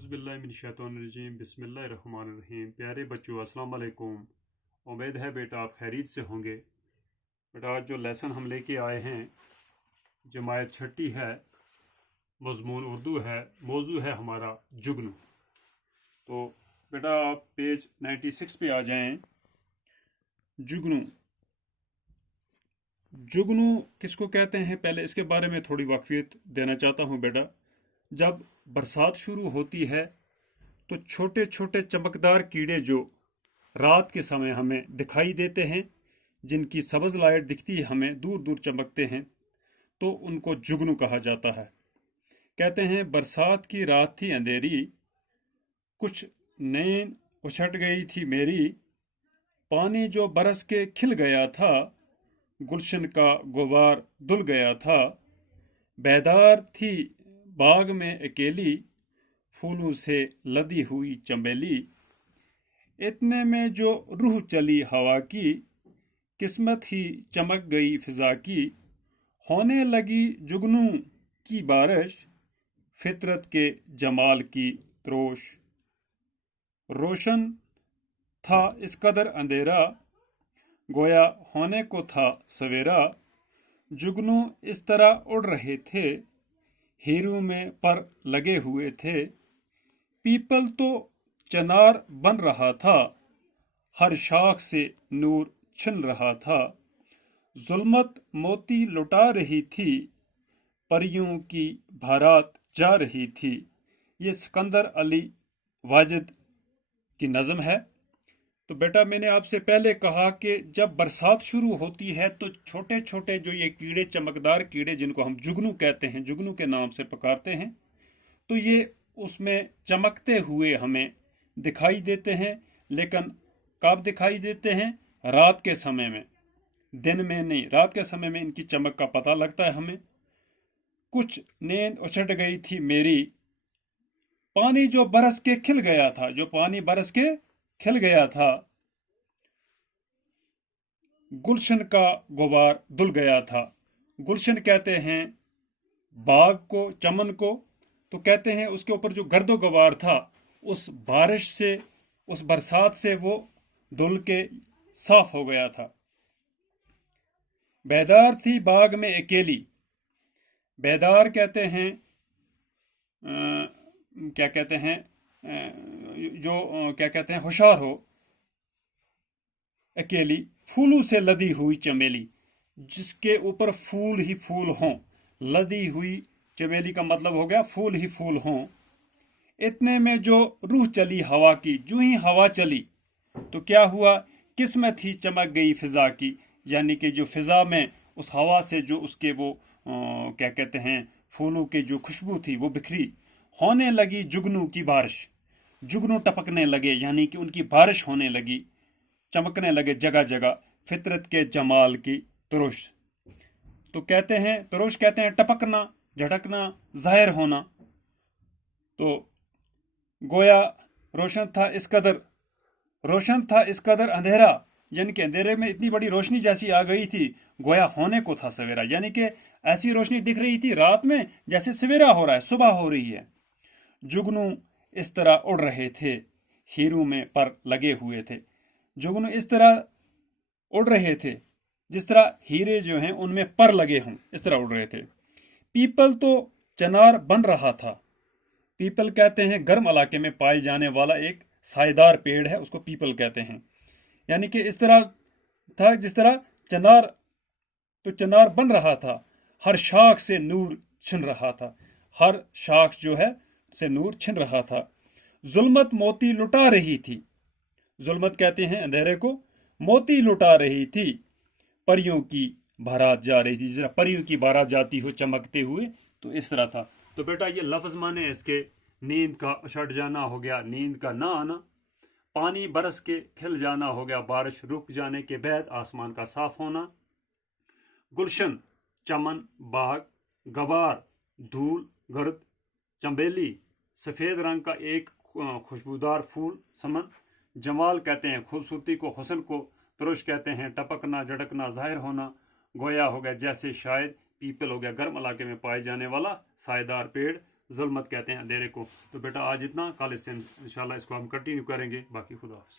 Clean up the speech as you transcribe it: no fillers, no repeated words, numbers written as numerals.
औज़ुबिल्लाहिमिनश्शैतानिर्रजीम बिस्मिल्लाहिर्रहमानिर्रहीम। प्यारे बच्चों, अस्सलाम वालेकुम। उम्मीद है बेटा आप खैरियत से होंगे। बेटा आज जो लेसन हम लेके आए हैं जमायत छठी है, मज़मून उर्दू है, मौजू है हमारा जुगनू। तो बेटा आप पेज 96 पे आ जाएं। जुगनू, जुगनू किसको कहते हैं, पहले इसके बारे में थोड़ी वाकफियत देना चाहता हूँ बेटा। जब बरसात शुरू होती है तो छोटे छोटे चमकदार कीड़े जो रात के समय हमें दिखाई देते हैं, जिनकी सब्ज लाइट दिखती है हमें, दूर दूर चमकते हैं, तो उनको जुगनू कहा जाता है। कहते हैं बरसात की रात थी अंधेरी, कुछ नींद उछट गई थी मेरी, पानी जो बरस के खिल गया था, गुलशन का गुबार धुल गया था, बेदार थी बाग में अकेली, फूलों से लदी हुई चमेली, इतने में जो रूह चली हवा की, किस्मत ही चमक गई फिजा की, होने लगी जुगनू की बारिश, फितरत के जमाल की तरोश। रोशन था इस कदर अंधेरा, गोया होने को था सवेरा, जुगनू इस तरह उड़ रहे थे, हीरू में पर लगे हुए थे, पीपल तो चनार बन रहा था, हर शाख से नूर छिन रहा था, जुल्मत मोती लुटा रही थी, परियों की बारात जा रही थी। ये सिकंदर अली वाजिद की नज़म है। तो बेटा मैंने आपसे पहले कहा कि जब बरसात शुरू होती है तो छोटे छोटे जो ये कीड़े, चमकदार कीड़े जिनको हम जुगनू कहते हैं, जुगनू के नाम से पुकारते हैं, तो ये उसमें चमकते हुए हमें दिखाई देते हैं। लेकिन कब दिखाई देते हैं? रात के समय में, दिन में नहीं। रात के समय में इनकी चमक का पता लगता है हमें। कुछ नींद उछट गई थी मेरी, पानी जो बरस के खिल गया था, जो पानी बरस के खिल गया था, गुलशन का गुबार धुल गया था। गुलशन कहते हैं बाग को, चमन को। तो कहते हैं उसके ऊपर जो गर्दो गुबार था, उस बारिश से, उस बरसात से वो धुल के साफ हो गया था। बेदार थी बाग में अकेली। बेदार कहते हैं क्या कहते हैं, क्या कहते हैं, होशियार हो। अकेली, फूलों से लदी हुई चमेली, जिसके ऊपर फूल ही फूल हों। लदी हुई चमेली का मतलब हो गया फूल ही फूल हों। इतने में जो रूह चली हवा की, जो ही हवा चली तो क्या हुआ? किस्मत ही चमक गई फिजा की, यानी कि जो फिजा में उस हवा से जो उसके वो क्या कहते हैं, फूलों की जो खुशबू थी वो बिखरी। होने लगी जुगनू की बारिश, जुगनू टपकने लगे, यानी कि उनकी बारिश होने लगी, चमकने लगे जगह जगह। फितरत के जमाल की तरोश। तो कहते हैं, तरोश कहते हैं टपकना, झटकना, जाहिर होना। तो गोया रोशन था इस कदर, रोशन था इस कदर अंधेरा, यानी कि अंधेरे में इतनी बड़ी रोशनी जैसी आ गई थी, गोया होने को था सवेरा, यानी कि ऐसी रोशनी दिख रही थी रात में जैसे सवेरा हो रहा है, सुबह हो रही है। जुगनू इस तरह उड़ रहे थे, हीरू में पर लगे हुए थे। जुगनू इस तरह उड़ रहे थे जिस तरह हीरे जो हैं उनमें पर लगे हों, इस तरह उड़ रहे थे। पीपल तो चनार बन रहा था। पीपल कहते हैं गर्म इलाके में पाए जाने वाला एक सायेदार पेड़ है, उसको पीपल कहते हैं। यानी कि इस तरह था जिस तरह चनार, तो चनार बन रहा था, हर शाख से नूर छिन रहा था, हर शाख जो है से नूर छिन रहा था। जुल्मत मोती लुटा रही थी, जुल्मत कहते हैं अंधेरे को, मोती लुटा रही थी, परियों की बारात जा रही थी, जिस तरह परियों की बारात जाती हो चमकते हुए, तो इस तरह था। तो बेटा ये लफ्ज माने इसके, नींद का उछट जाना हो गया, नींद का ना आना, पानी बरस के खिल जाना हो गया, बारिश रुक जाने के बाद आसमान का साफ होना, गुलशन चमन, बाग, गबार धूल, गर्द, चंबेली सफेद रंग का एक खुशबूदार फूल, समन, जमाल कहते हैं खूबसूरती को, हुस्न को, तरुश कहते हैं टपकना, झटकना, जाहिर होना। गोया हो गया जैसे शायद, पीपल हो गया गर्म इलाके में पाए जाने वाला सायेदार पेड़, ظلمت کہتے ہیں اندھیرے کو. تو بیٹا آج اتنا, کل اس سے انشاءاللہ اس کو ہم کنٹینیو کریں گے. باقی خدا حافظ.